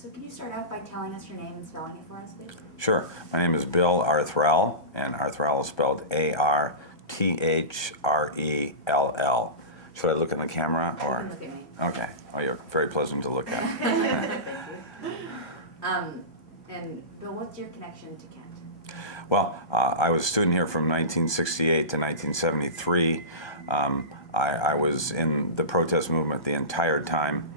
So can you start out by telling us your name and spelling it for us, please? Sure. My name is Bill Arthrell, and Arthrell is spelled A-R-T-H-R-E-L-L. Should I look in the camera? Or? You can look at me. Okay. Oh, you're very pleasant to look at. Thank you. And Bill, what's your connection to Kent? Well, I was a student here from 1968 to 1973. I was in the protest movement the entire time.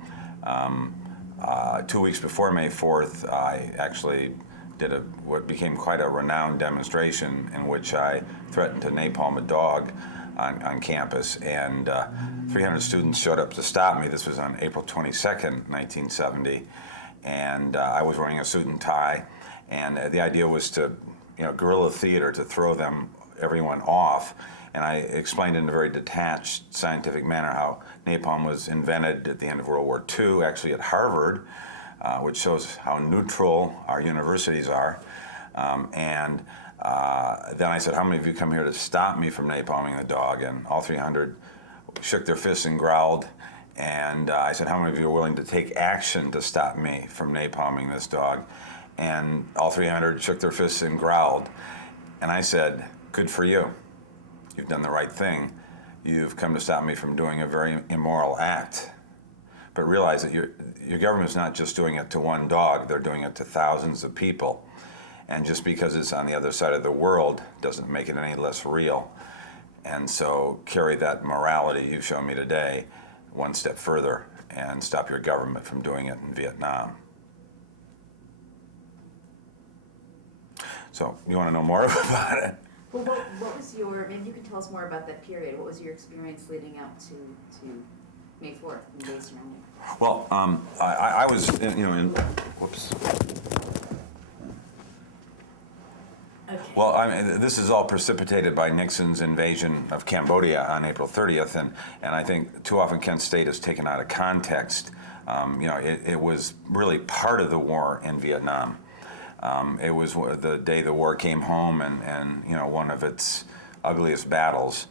2 weeks before May 4th, I actually did what became quite a renowned demonstration in which I threatened to napalm a dog on campus, and 300 students showed up to stop me. This was on April 22nd, 1970, and I was wearing a suit and tie, and the idea was to, guerrilla theater, to throw everyone off. And I explained in a very detached, scientific manner how napalm was invented at the end of World War II, actually at Harvard, which shows how neutral our universities are. Then I said, how many of you come here to stop me from napalming the dog? And all 300 shook their fists and growled. And I said, how many of you are willing to take action to stop me from napalming this dog? And all 300 shook their fists and growled. And I said, good for you. You've done the right thing. You've come to stop me from doing a very immoral act. But realize that your government's not just doing it to one dog, they're doing it to thousands of people. And just because it's on the other side of the world doesn't make it any less real. And so carry that morality you've shown me today one step further and stop your government from doing it in Vietnam. So you want to know more about it? Well, what was maybe you could tell us more about that period. What was your experience leading up to May 4th and the days surrounding? Well, I was, whoops. Okay. Well, this is all precipitated by Nixon's invasion of Cambodia on April 30th, and I think too often Kent State is taken out of context. It was really part of the war in Vietnam. It was the day the war came home, and one of its ugliest battles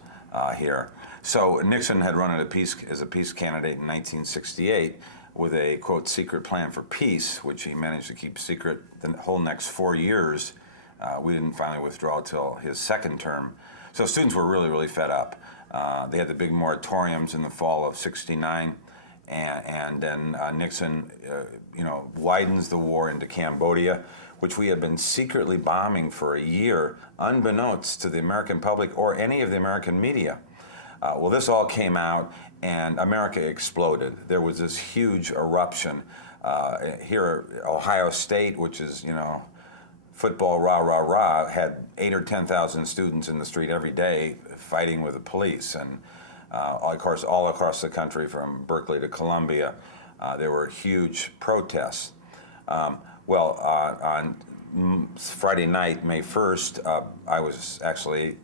here. So Nixon had run as a peace candidate in 1968 with a, quote, secret plan for peace, which he managed to keep secret the whole next 4 years. We didn't finally withdraw till his second term. So students were really, really fed up. They had the big moratoriums in the fall of '69, and then Nixon, widens the war into Cambodia, which we had been secretly bombing for a year, unbeknownst to the American public or any of the American media. Well, this all came out, and America exploded. There was this huge eruption. Here, Ohio State, which is, football rah, rah, rah, had 8,000 or 10,000 students in the street every day fighting with the police. And of course, all across the country, from Berkeley to Columbia, there were huge protests. On Friday night, May 1st, I was actually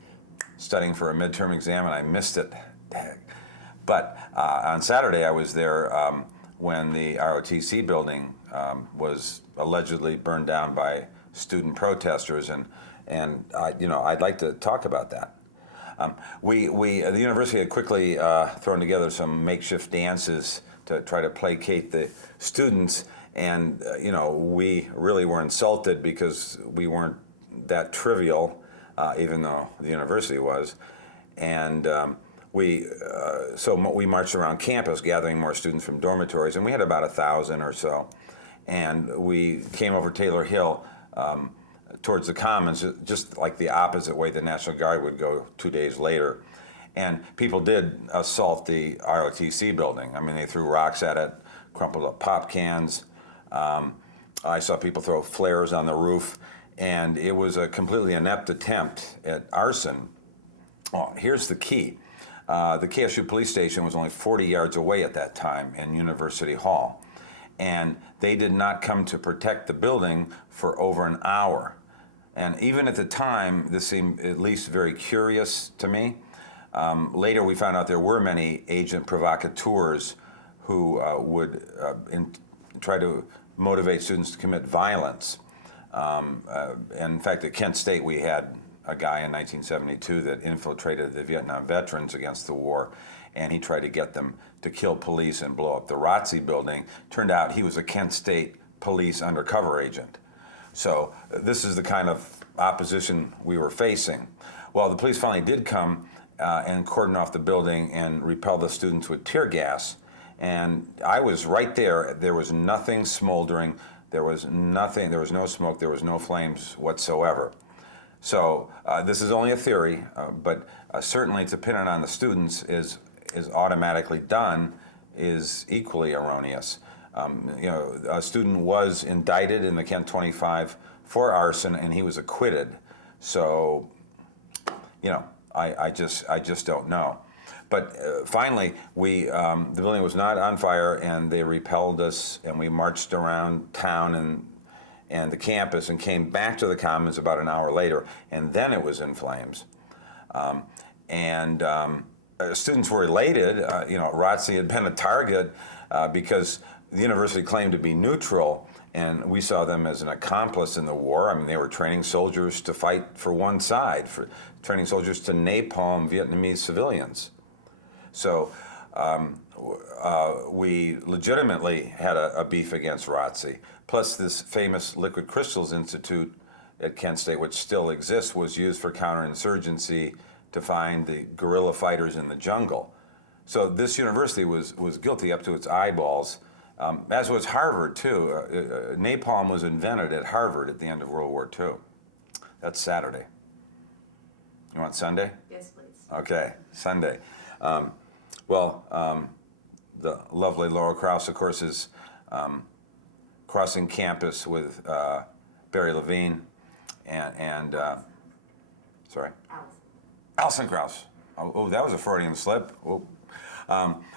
studying for a midterm exam, and I missed it. But on Saturday, I was there when the ROTC building was allegedly burned down by student protesters, and I'd like to talk about that. The university had quickly thrown together some makeshift dances to try to placate the students, and we really were insulted because we weren't that trivial, even though the university was, and we marched around campus gathering more students from dormitories, and we had about 1,000 or so, and we came over Taylor Hill towards the Commons, just like the opposite way the National Guard would go 2 days later. And people did assault the ROTC building. I mean, they threw rocks at it, crumpled up pop cans. I saw people throw flares on the roof, and it was a completely inept attempt at arson. Oh, here's the key. The KSU police station was only 40 yards away at that time in University Hall. And they did not come to protect the building for over an hour. And even at the time, this seemed at least very curious to me. Later, we found out there were many agent provocateurs who would try to motivate students to commit violence. And in fact, at Kent State, we had a guy in 1972 that infiltrated the Vietnam veterans against the war, and he tried to get them to kill police and blow up the ROTC building. Turned out he was a Kent State police undercover agent. So this is the kind of opposition we were facing. Well, the police finally did come and cordon off the building and repel the students with tear gas. And I was right there. There was nothing smoldering. There was nothing. There was no smoke. There was no flames whatsoever. So this is only a theory, but certainly to pin it on the students is automatically done is equally erroneous. A student was indicted in the Kent 25 for arson, and he was acquitted. So, I just don't know. But finally, the building was not on fire, and they repelled us, and we marched around town and the campus and came back to the Commons about an hour later, and then it was in flames. Students were elated. ROTC had been a target because the university claimed to be neutral, and we saw them as an accomplice in the war. I mean, they were training soldiers to fight for one side, for training soldiers to napalm Vietnamese civilians. So we legitimately had a beef against ROTC. Plus, this famous Liquid Crystals Institute at Kent State, which still exists, was used for counterinsurgency to find the guerrilla fighters in the jungle. So this university was guilty up to its eyeballs, as was Harvard, too. Napalm was invented at Harvard at the end of World War II. That's Saturday. You want Sunday? Yes, please. Okay, Sunday. The lovely Laura Krause, of course, is crossing campus with Barry Levine and sorry? Alison Krause. Oh, that was a Freudian slip.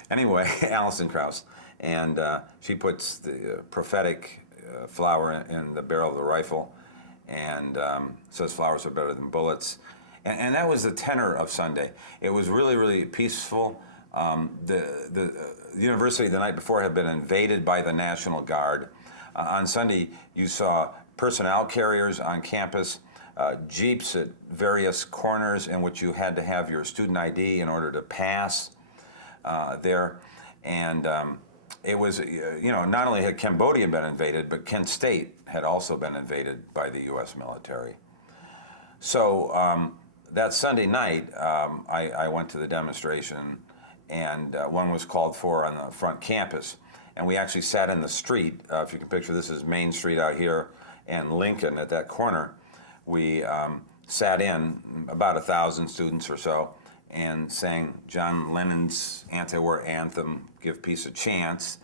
Anyway, Alison Krause. And she puts the prophetic flower in the barrel of the rifle and says flowers are better than bullets. And that was the tenor of Sunday. It was really, really peaceful. The university the night before had been invaded by the National Guard. On Sunday, you saw personnel carriers on campus, jeeps at various corners in which you had to have your student ID in order to pass there. And it was, not only had Cambodia been invaded, but Kent State had also been invaded by the U.S. military. So that Sunday night, I went to the demonstration, and one was called for on the front campus. And we actually sat in the street. If you can picture, this is Main Street out here, and Lincoln at that corner. We sat in, about 1,000 students or so, and sang John Lennon's AntiWar anthem, Give Peace a Chance.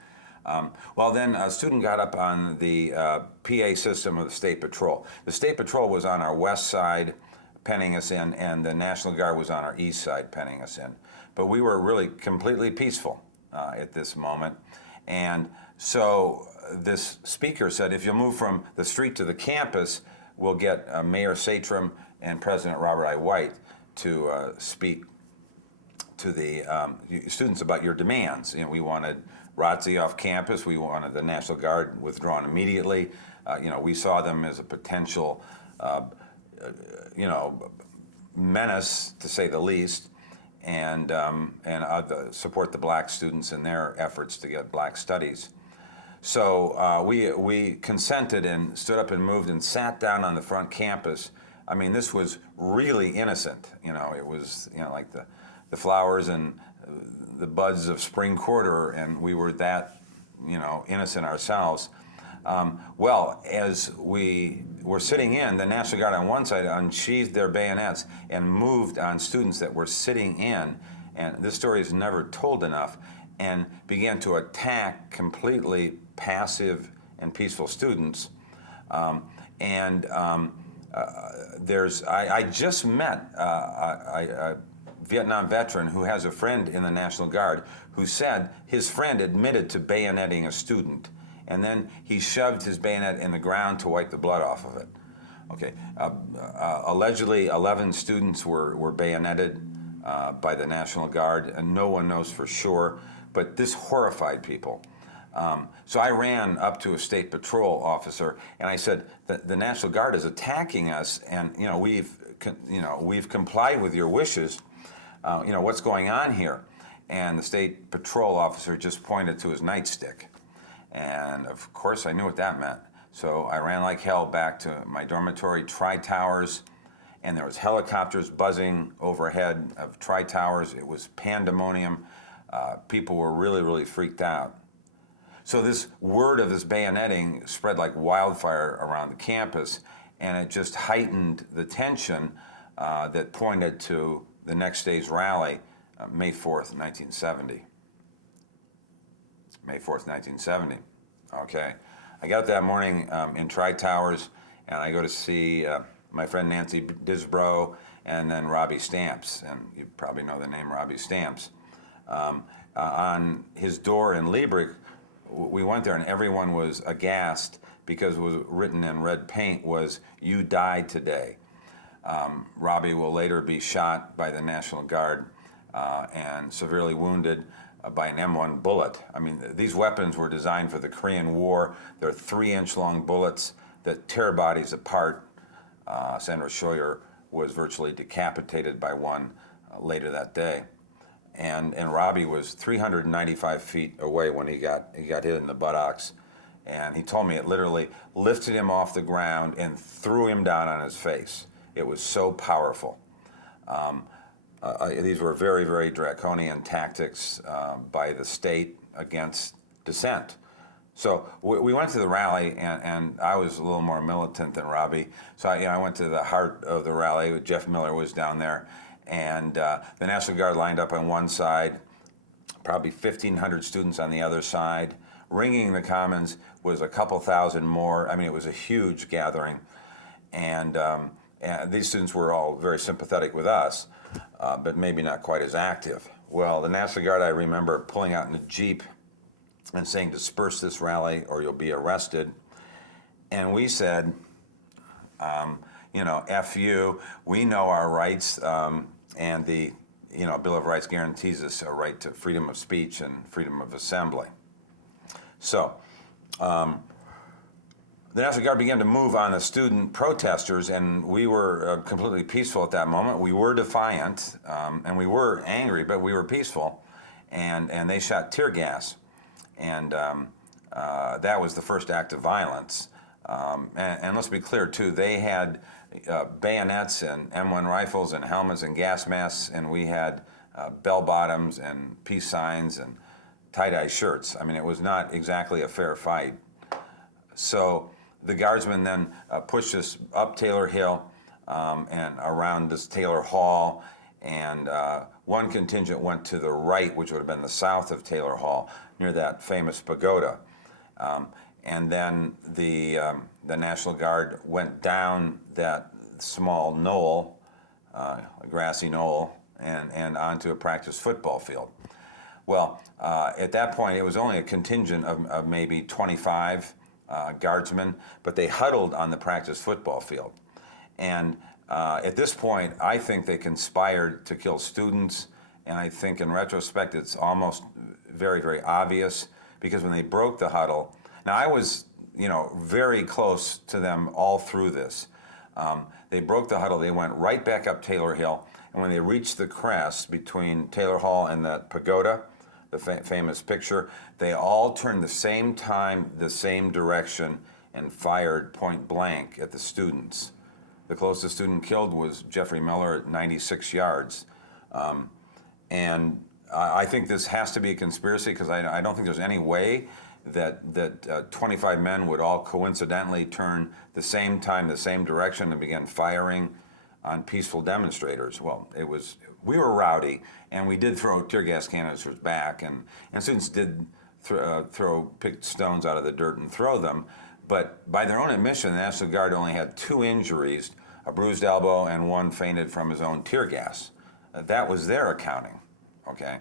Then a student got up on the PA system of the State Patrol. The State Patrol was on our west side, penning us in, and the National Guard was on our east side, penning us in. But we were really completely peaceful at this moment. And so this speaker said, if you'll move from the street to the campus, we'll get Mayor Satram and President Robert I. White to speak to the students about your demands. We wanted ROTC off campus. We wanted the National Guard withdrawn immediately. We saw them as a potential, menace, to say the least, and support the black students in their efforts to get black studies. So we consented and stood up and moved and sat down on the front campus. I mean, this was really innocent. It was like the flowers and the buds of spring quarter, and we were that innocent ourselves. As we were sitting in, the National Guard on one side unsheathed their bayonets and moved on students that were sitting in, and this story is never told enough, and began to attack completely passive and peaceful students. I just met a Vietnam veteran who has a friend in the National Guard who said his friend admitted to bayoneting a student, and then he shoved his bayonet in the ground to wipe the blood off of it. Okay. Allegedly, 11 students were bayoneted by the National Guard, and no one knows for sure, but this horrified people. So I ran up to a State Patrol officer and I said, the National Guard is attacking us, and we've complied with your wishes. What's going on here? And the State Patrol officer just pointed to his nightstick. And of course, I knew what that meant. So I ran like hell back to my dormitory, Tri-Towers, and there was helicopters buzzing overhead of Tri-Towers. It was pandemonium. People were really, really freaked out. So this word of this bayoneting spread like wildfire around the campus, and it just heightened the tension that pointed to the next day's rally, May 4th, 1970. May 4th, 1970. Okay. I got up that morning in Tri-Towers, and I go to see my friend Nancy Disbrow and then Robbie Stamps, and you probably know the name Robbie Stamps. On his door in Liebrich, we went there and everyone was aghast because it was written in red paint was, "You died today." Robbie will later be shot by the National Guard and severely wounded by an M1 bullet. I mean, these weapons were designed for the Korean War. They're 3-inch long bullets that tear bodies apart. Senator Scheuer was virtually decapitated by one later that day. And Robbie was 395 feet away when he got hit in the buttocks. And he told me it literally lifted him off the ground and threw him down on his face. It was so powerful. These were very, very draconian tactics by the state against dissent. So we went to the rally, and I was a little more militant than Robbie. So I went to the heart of the rally. Jeff Miller was down there, and the National Guard lined up on one side, probably 1,500 students on the other side. Ringing the Commons was a couple thousand more. I mean, it was a huge gathering, and these students were all very sympathetic with us, but maybe not quite as active. Well, the National Guard, I remember pulling out in a Jeep and saying, "Disperse this rally or you'll be arrested." And we said, F you, we know our rights, and the Bill of Rights guarantees us a right to freedom of speech and freedom of assembly. So, the National Guard began to move on the student protesters, and we were completely peaceful at that moment. We were defiant, and we were angry, but we were peaceful, and they shot tear gas, and that was the first act of violence. And let's be clear, too, they had bayonets and M1 rifles and helmets and gas masks, and we had bell-bottoms and peace signs and tie-dye shirts. I mean, it was not exactly a fair fight. So the guardsmen then pushed us up Taylor Hill and around this Taylor Hall, and one contingent went to the right, which would have been the south of Taylor Hall, near that famous pagoda. And then the National Guard went down that small knoll, a grassy knoll, and onto a practice football field. Well, at that point, it was only a contingent of maybe 25 guardsmen, but they huddled on the practice football field. And at this point, I think they conspired to kill students, and I think in retrospect, it's almost very, very obvious, because when they broke the huddle, now I was, very close to them all through this. They broke the huddle, they went right back up Taylor Hill, and when they reached the crest between Taylor Hall and that pagoda, the famous picture, they all turned the same time, the same direction, and fired point blank at the students. The closest student killed was Jeffrey Miller at 96 yards. And I think this has to be a conspiracy, because I don't think there's any way that 25 men would all coincidentally turn the same time, the same direction, and begin firing on peaceful demonstrators. Well, we were rowdy, and we did throw tear gas canisters back, and students did pick stones out of the dirt and throw them, but by their own admission, the National Guard only had 2 injuries, a bruised elbow, and one fainted from his own tear gas. That was their accounting, okay?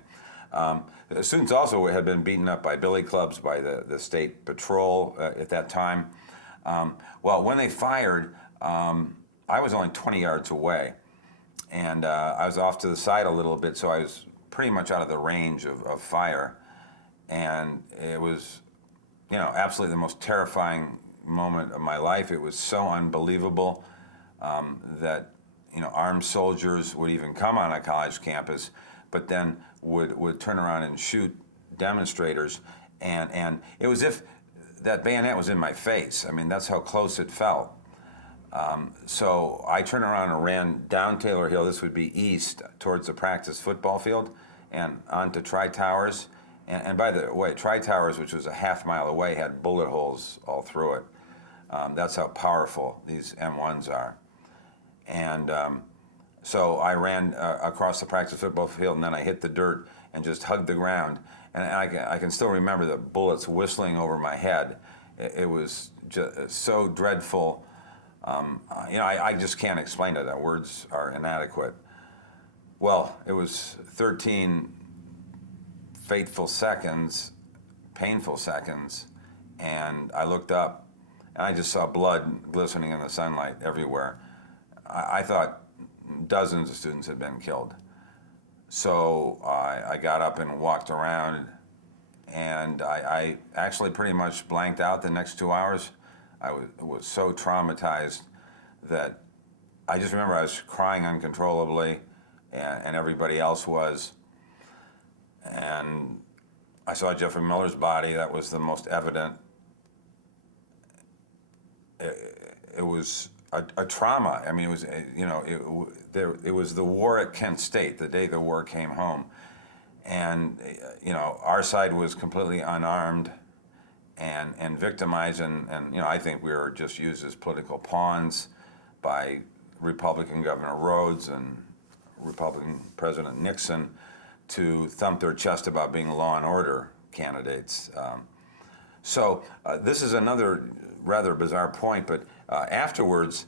The students also had been beaten up by billy clubs by the state patrol at that time. Well, when they fired, I was only 20 yards away, and I was off to the side a little bit, so I was pretty much out of the range of fire, and it was, absolutely the most terrifying moment of my life. It was so unbelievable that, armed soldiers would even come on a college campus, but then would turn around and shoot demonstrators, and it was as if that bayonet was in my face. I mean, that's how close it felt. So I turned around and ran down Taylor Hill. This would be east towards the practice football field and onto Tri-Towers. And by the way, Tri-Towers, which was a half-mile away, had bullet holes all through it. That's how powerful these M1s are. And so I ran across the practice football field, and then I hit the dirt and just hugged the ground. And I can still remember the bullets whistling over my head. It was just so dreadful. I just can't explain it. Words are inadequate. Well, it was 13 fateful seconds, painful seconds, and I looked up, and I just saw blood glistening in the sunlight everywhere. I thought dozens of students had been killed. So I got up and walked around, and I actually pretty much blanked out the next 2 hours. I was so traumatized that I just remember I was crying uncontrollably, and everybody else was. And I saw Jeffrey Miller's body. That was the most evident. It was a trauma. I mean, it was, it was the war at Kent State, the day the war came home. And, our side was completely unarmed and victimized, and I think we were just used as political pawns by Republican Governor Rhodes and Republican President Nixon to thump their chest about being law and order candidates. So this is another rather bizarre point, but afterwards,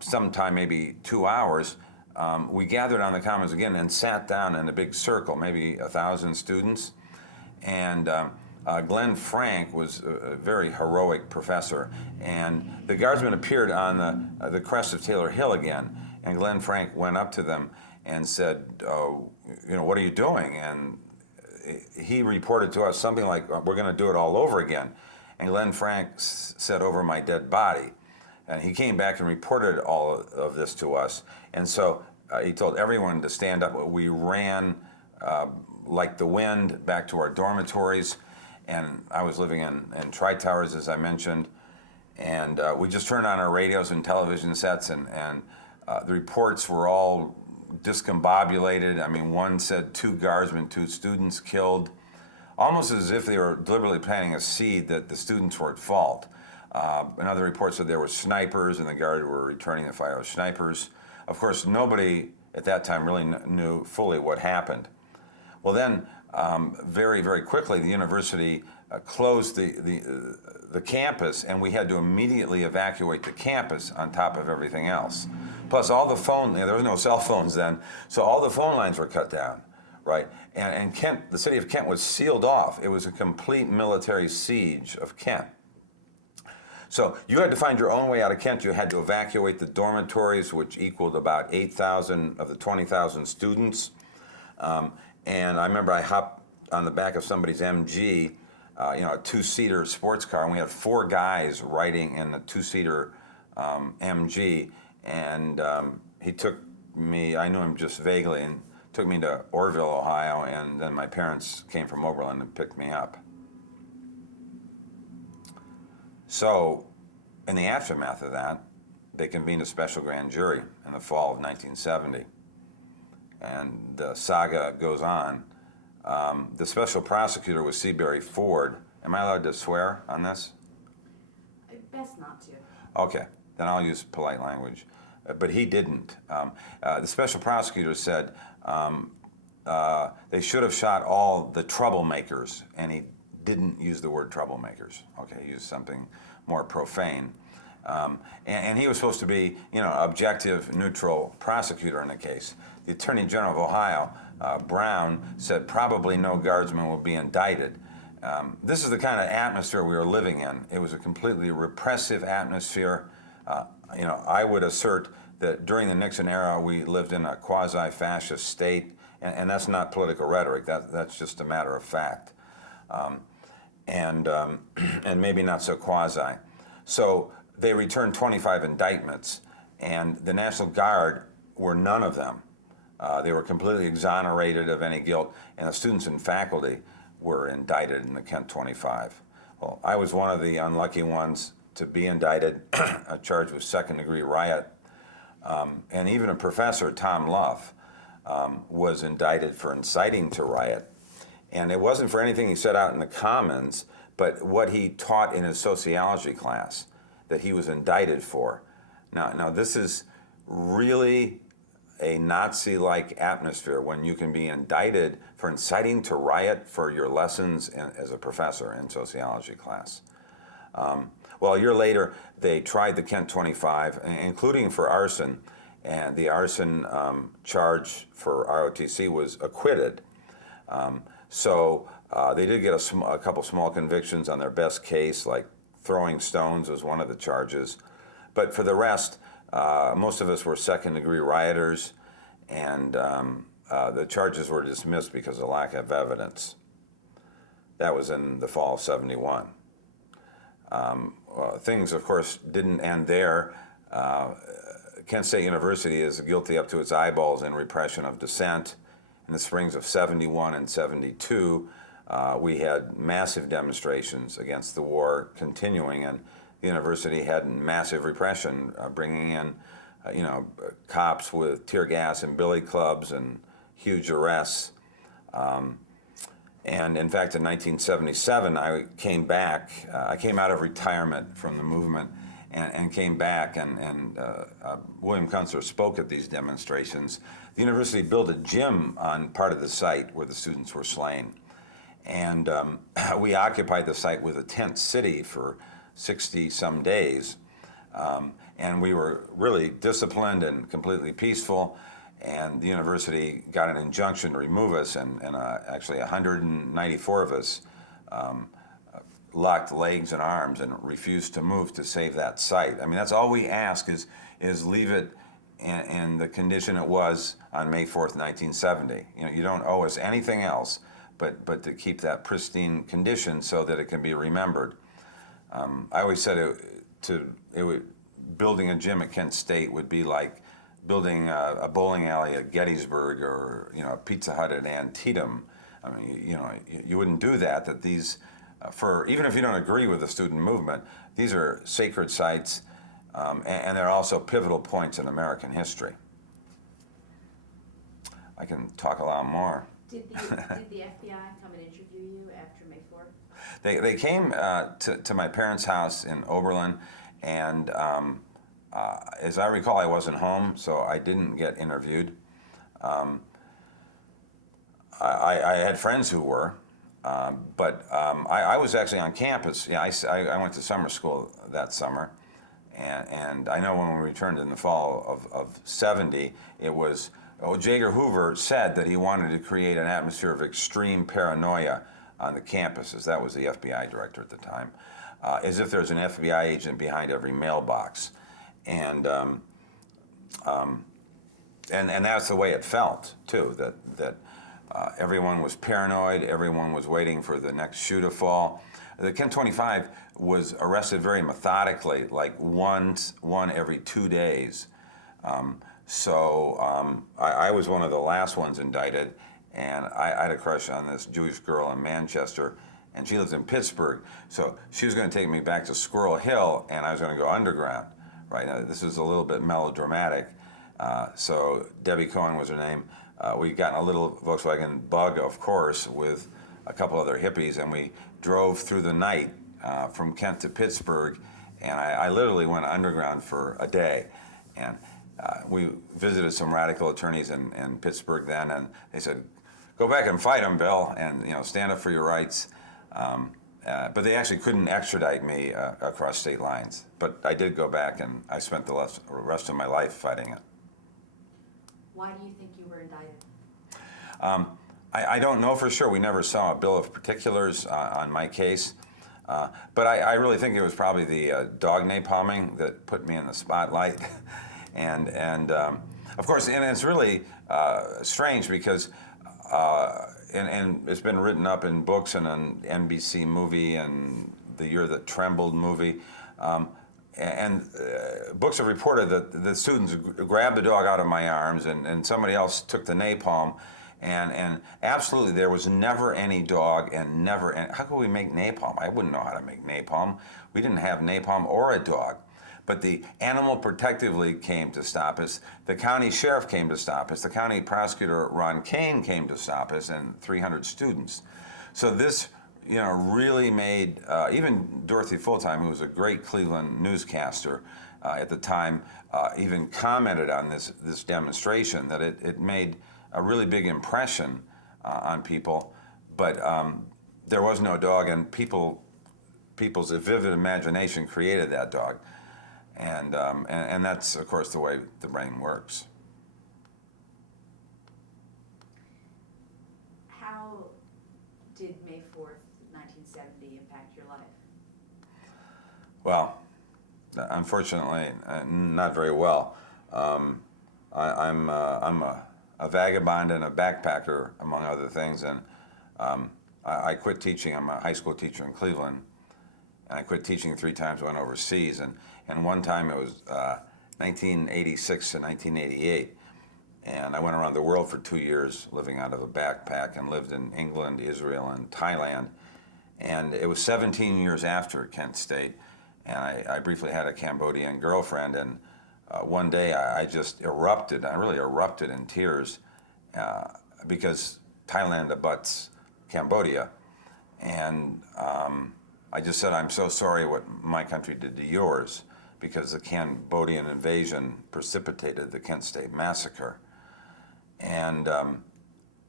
sometime maybe 2 hours, we gathered on the Commons again and sat down in a big circle, maybe 1,000 students. And Glenn Frank was a very heroic professor, and the guardsmen appeared on the crest of Taylor Hill again, and Glenn Frank went up to them and said, what are you doing? And he reported to us something like, we're going to do it all over again. And Glenn Frank said, over my dead body. And he came back and reported all of this to us. And so he told everyone to stand up. We ran like the wind back to our dormitories. And I was living in Tri-Towers, as I mentioned. And we just turned on our radios and television sets, and the reports were all discombobulated. I mean, one said 2 guardsmen, 2 students killed, almost as if they were deliberately planting a seed that the students were at fault. Another report said there were snipers, and the guard were returning the fire of snipers. Of course, nobody at that time really knew fully what happened. Well, then, very, very quickly, the university closed the campus, and we had to immediately evacuate the campus on top of everything else. Plus, all the there was no cell phones then, so all the phone lines were cut down, right? And Kent, the city of Kent was sealed off. It was a complete military siege of Kent. So you had to find your own way out of Kent. You had to evacuate the dormitories, which equaled about 8,000 of the 20,000 students. And I remember I hopped on the back of somebody's MG, a 2-seater sports car, and we had 4 guys riding in the 2-seater MG. And he took me, I knew him just vaguely, and took me to Orrville, Ohio, and then my parents came from Oberlin and picked me up. So, in the aftermath of that, they convened a special grand jury in the fall of 1970. And the saga goes on. The special prosecutor was Seabury Ford. Am I allowed to swear on this? Best not to. Okay, then I'll use polite language. But he didn't. The special prosecutor said they should have shot all the troublemakers, and he didn't use the word troublemakers. Okay, he used something more profane. And he was supposed to be, objective, neutral prosecutor in the case. The Attorney General of Ohio, Brown, said probably no guardsman will be indicted. This is the kind of atmosphere we were living in. It was a completely repressive atmosphere. I would assert that during the Nixon era, we lived in a quasi-fascist state, and that's not political rhetoric. That's just a matter of fact, and maybe not so quasi. So they returned 25 indictments, and the National Guard were none of them. They were completely exonerated of any guilt, and the students and faculty were indicted in the Kent 25. Well, I was one of the unlucky ones to be indicted, charged with second-degree riot. And even a professor, Tom Luff, was indicted for inciting to riot. And it wasn't for anything he said out in the Commons, but what he taught in his sociology class that he was indicted for. Now this is really a Nazi-like atmosphere when you can be indicted for inciting to riot for your lessons as a professor in sociology class. Well, a year later, they tried the Kent 25, including for arson, and the arson charge for ROTC was acquitted. So they did get a couple small convictions on their best case, like throwing stones was one of the charges. But for the rest, most of us were second-degree rioters, and the charges were dismissed because of lack of evidence. That was in the fall of '71. Things, of course, didn't end there. Kent State University is guilty up to its eyeballs in repression of dissent. In the springs of '71 and '72, we had massive demonstrations against the war continuing, and the university had massive repression, bringing in, cops with tear gas and billy clubs and huge arrests. And in fact, in 1977, I came back. I came out of retirement from the movement and came back, and William Kunstler spoke at these demonstrations. The university built a gym on part of the site where the students were slain. And we occupied the site with a tent city for 60-some days. And we were really disciplined and completely peaceful. And the university got an injunction to remove us, and actually 194 of us locked legs and arms and refused to move to save that site. I mean, that's all we ask is leave it in the condition it was on May 4th, 1970. You don't owe us anything else but to keep that pristine condition so that it can be remembered. I always said building a gym at Kent State would be like building a bowling alley at Gettysburg or a Pizza Hut at Antietam. I mean, you wouldn't do that. That these, even if you don't agree with the student movement, these are sacred sites, and they're also pivotal points in American history. I can talk a lot more. Did the FBI come and interview you after May 4th? They came to my parents' house in Oberlin, and as I recall, I wasn't home, so I didn't get interviewed. I had friends who were, but I was actually on campus. Yeah, I went to summer school that summer, and I know when we returned in the fall of '70, it was, J. Edgar Hoover said that he wanted to create an atmosphere of extreme paranoia on the campuses. That was the FBI director at the time, as if there's an FBI agent behind every mailbox. And that's the way it felt too. That everyone was paranoid. Everyone was waiting for the next shoe to fall. The Kent 25 was arrested very methodically, like one every 2 days. I was one of the last ones indicted, and I had a crush on this Jewish girl in Manchester, and she lives in Pittsburgh. So she was going to take me back to Squirrel Hill, and I was going to go underground. Right now, this is a little bit melodramatic. So Debbie Cohen was her name. We'd gotten a little Volkswagen Bug, of course, with a couple other hippies, and we drove through the night from Kent to Pittsburgh, and I literally went underground for a day. And we visited some radical attorneys in Pittsburgh then, and they said, "Go back and fight them, Bill, and stand up for your rights." But they actually couldn't extradite me across state lines. But I did go back, and I spent the rest of my life fighting it. Why do you think you were indicted? I don't know for sure. We never saw a bill of particulars on my case. But I really think it was probably the dog napalming that put me in the spotlight. and of course, and it's really strange because and it's been written up in books and an NBC movie and The Year That Trembled movie. Books have reported that the students grabbed the dog out of my arms and somebody else took the napalm And absolutely, there was never any dog and never any, how could we make napalm? I wouldn't know how to make napalm. We didn't have napalm or a dog. But the Animal Protective League came to stop us. The county sheriff came to stop us. The county prosecutor, Ron Kane, came to stop us, and 300 students. So this, really made, even Dorothy Fulltime, who was a great Cleveland newscaster at the time, even commented on this demonstration, that it made a really big impression on people. But there was no dog, and people's vivid imagination created that dog. And that's, of course, the way the brain works. How did May 4th, 1970 impact your life? Well, unfortunately, not very well. I'm a vagabond and a backpacker, among other things, and I quit teaching. I'm a high school teacher in Cleveland, and I quit teaching 3 times, went overseas, and one time it was 1986 to 1988, and I went around the world for 2 years living out of a backpack, and lived in England, Israel, and Thailand. And it was 17 years after Kent State, and I briefly had a Cambodian girlfriend, and one day I just erupted. I really erupted in tears because Thailand abuts Cambodia, and I just said, I'm so sorry what my country did to yours, because the Cambodian invasion precipitated the Kent State massacre. And then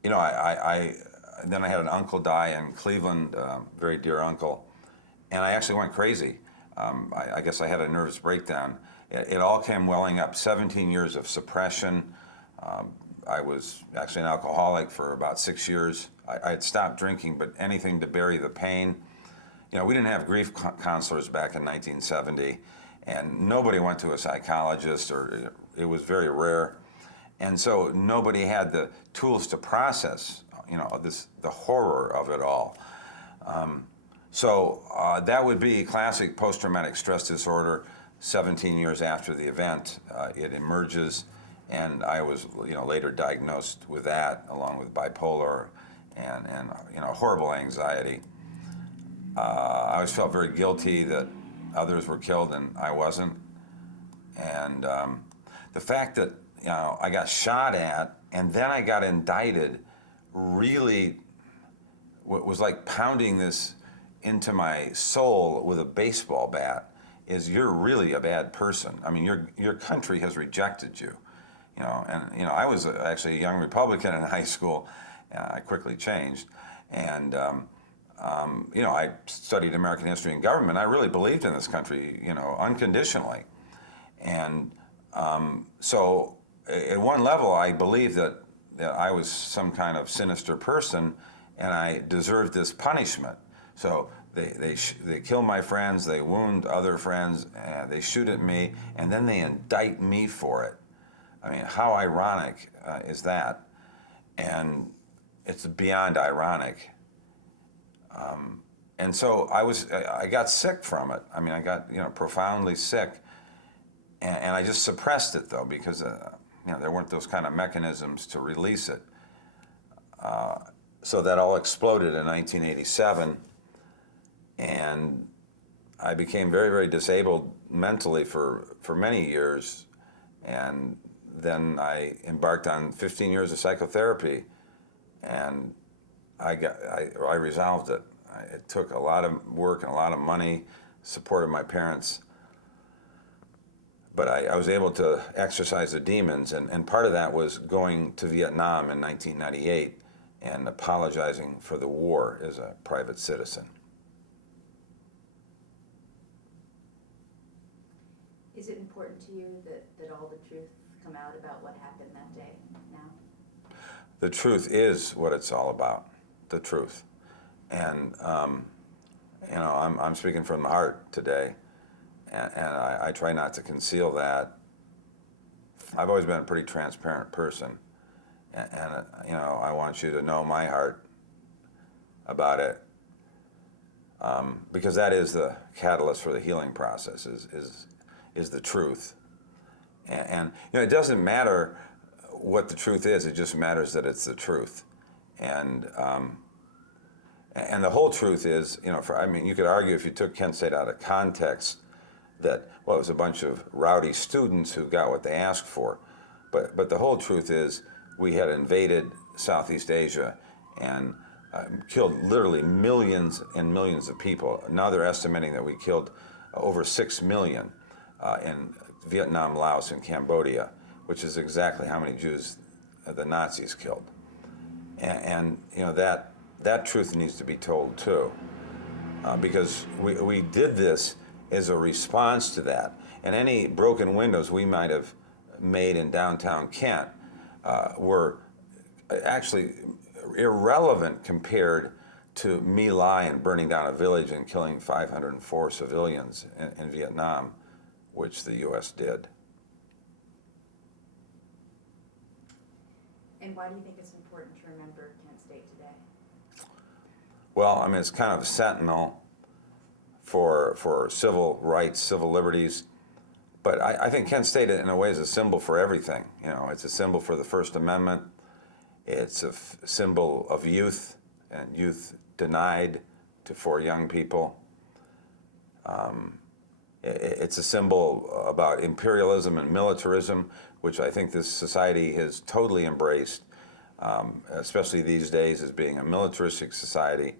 I had an uncle die in Cleveland, very dear uncle, and I actually went crazy. I guess I had a nervous breakdown. It all came welling up. 17 years of suppression. I was actually an alcoholic for about 6 years. I had stopped drinking, but anything to bury the pain. We didn't have grief counselors back in 1970, and nobody went to a psychologist, or it was very rare. And so nobody had the tools to process, the horror of it all. So that would be classic post-traumatic stress disorder. 17 years after the event, it emerges, and I was, later diagnosed with that, along with bipolar and horrible anxiety. I always felt very guilty that others were killed and I wasn't. And the fact that I got shot at and then I got indicted really was like pounding this into my soul with a baseball bat. Is you're really a bad person. I mean, your country has rejected you. I was actually a young Republican in high school. I quickly changed, and I studied American history and government. I really believed in this country, unconditionally. And so at one level, I believed that I was some kind of sinister person and I deserved this punishment. So they kill my friends, they wound other friends, they shoot at me, and then they indict me for it. I mean, how ironic is that? And it's beyond ironic. And so I got sick from it. I mean, I got profoundly sick, and I just suppressed it though, because there weren't those kind of mechanisms to release it. So that all exploded in 1987, and I became very, very disabled mentally for many years, and then I embarked on 15 years of psychotherapy, and I resolved it. It took a lot of work and a lot of money, support of my parents, but I was able to exorcise the demons, and part of that was going to Vietnam in 1998 and apologizing for the war as a private citizen. Is it important to you that all the truth come out about what happened that day now? The truth is what it's all about, the truth. And, I'm speaking from the heart today, and I try not to conceal that. I've always been a pretty transparent person, and I want you to know my heart about it, because that is the catalyst for the healing process, is the truth. And it doesn't matter what the truth is. It just matters that it's the truth. And the whole truth is, you could argue if you took Kent State out of context that, well, it was a bunch of rowdy students who got what they asked for. But the whole truth is we had invaded Southeast Asia and killed literally millions and millions of people. Now they're estimating that we killed over 6 million in Vietnam, Laos, and Cambodia, which is exactly how many Jews the Nazis killed. And that truth needs to be told too, because we did this as a response to that. And any broken windows we might have made in downtown Kent were actually irrelevant compared to My Lai and burning down a village and killing 504 civilians in Vietnam, which the U.S. did. And why do you think it's important to remember Kent State today? Well, I mean, it's kind of a sentinel for civil rights, civil liberties. But I think Kent State, in a way, is a symbol for everything. It's a symbol for the First Amendment. It's a symbol of youth, and youth denied for young people. It's a symbol about imperialism and militarism, which I think this society has totally embraced, especially these days as being a militaristic society.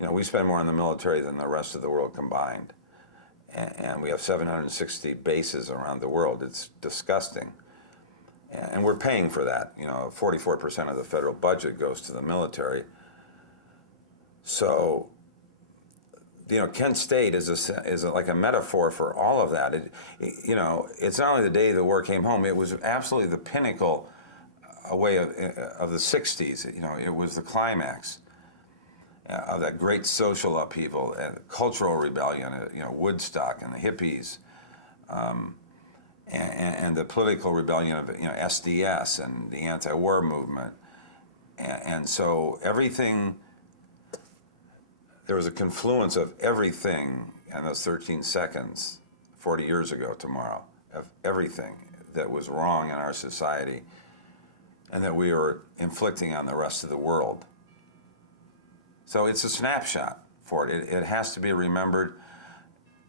We spend more on the military than the rest of the world combined. And we have 760 bases around the world. It's disgusting. And we're paying for that. 44% of the federal budget goes to the military. So, Kent State is like a metaphor for all of that. It's not only the day the war came home, it was absolutely the pinnacle of the 60s. It was the climax of that great social upheaval, cultural rebellion, Woodstock and the hippies, and the political rebellion of SDS and the anti-war movement. And so everything, there was a confluence of everything in those 13 seconds 40 years ago tomorrow, of everything that was wrong in our society and that we were inflicting on the rest of the world. So it's a snapshot for it. It has to be remembered.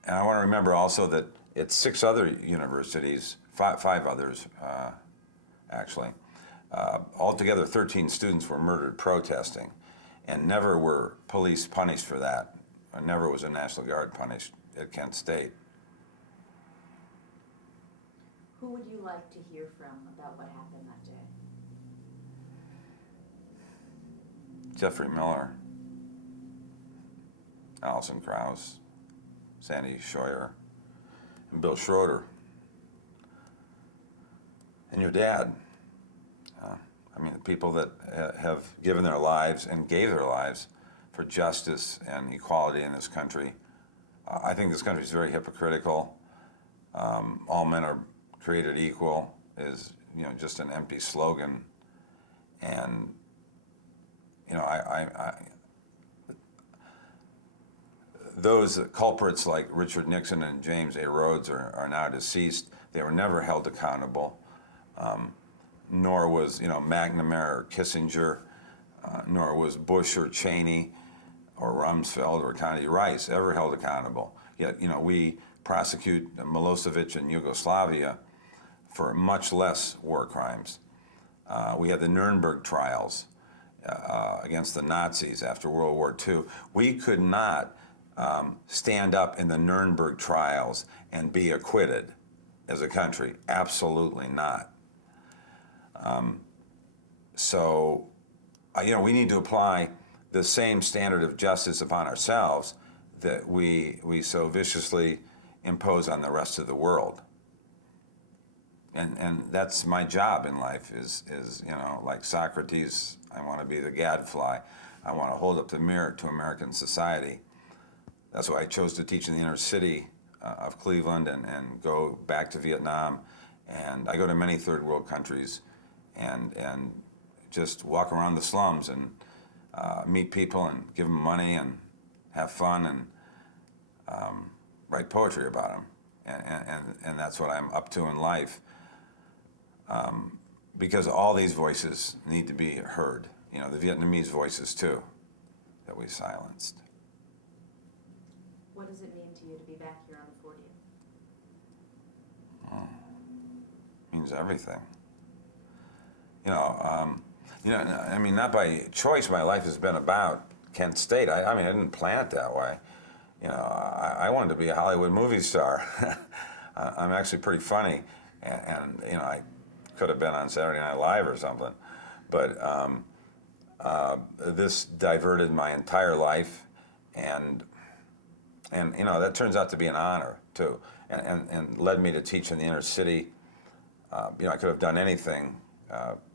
And I want to remember also that it's 6 other universities, 5 others actually. Altogether 13 students were murdered protesting, and never were police punished for that. Never was a National Guard punished at Kent State. Who would you like to hear from about what happened that day? Jeffrey Miller, Alison Krauss, Sandy Scheuer, and Bill Schroeder, and your dad. The people that have given their lives and gave their lives for justice and equality in this country. I think this country is very hypocritical. All men are created equal is just an empty slogan, and those culprits like Richard Nixon and James A. Rhodes are now deceased. They were never held accountable, nor was McNamara or Kissinger, nor was Bush or Cheney or Rumsfeld or Condoleezza Rice ever held accountable. Yet we prosecute Milosevic in Yugoslavia for much less war crimes. We had the Nuremberg trials against the Nazis after World War II. We could not stand up in the Nuremberg trials and be acquitted as a country. Absolutely not. So we need to apply the same standard of justice upon ourselves that we so viciously impose on the rest of the world. And that's my job in life is like Socrates, I want to be the gadfly. I want to hold up the mirror to American society. That's why I chose to teach in the inner city of Cleveland and go back to Vietnam. And I go to many third world countries and just walk around the slums and meet people and give them money and have fun and write poetry about them. And that's what I'm up to in life. because all these voices need to be heard. You know, the Vietnamese voices too, that we silenced. What does it mean to you to be back here on the 40th? Means everything. I mean, not by choice. My life has been about Kent State. I mean, I didn't plan it that way. You know, I wanted to be a Hollywood movie star. I'm actually pretty funny, and you know, I could have been on Saturday Night Live or something, but this diverted my entire life, and you know, that turns out to be an honor too, and led me to teach in the inner city. You know, I could have done anything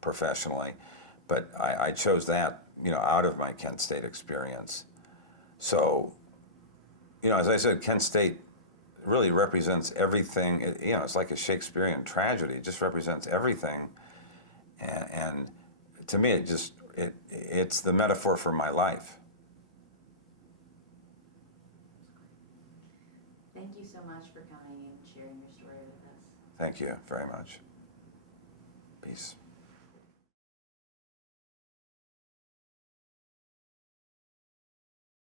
professionally, but I chose that, you know, out of my Kent State experience. So, you know, as I said, Kent State really represents everything. You know, it's like a Shakespearean tragedy. It just represents everything, and to me, it's the metaphor for my life. Thank you so much for coming and sharing your story with us. Thank you very much. Peace.